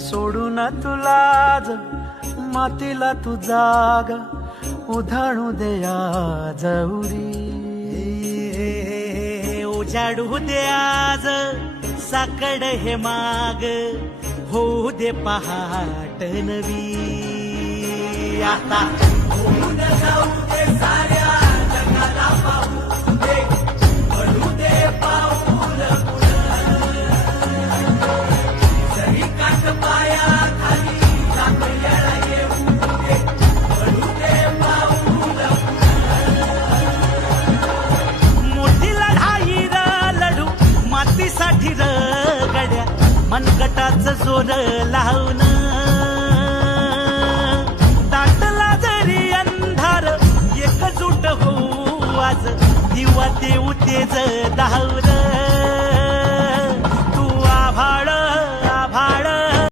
सोडून तुला मातीला तू जाग उधाणू दे आज उरी. उजाडू दे आज साकड हे माग होऊ दे पहाट नवी. आता जाऊ दे साऱ्या जगाला पाहू दे पडू दे पाऊल जरी काठ पाया खाली आपल्याला येऊ दे पडू दे पाऊल. मोठी लढाई र लढू मातीसाठी र गड्या मनगटाचं जोर लावून. दाटला जरी अंधार एकजूट होऊ आज दिवा देऊ तेज धावर.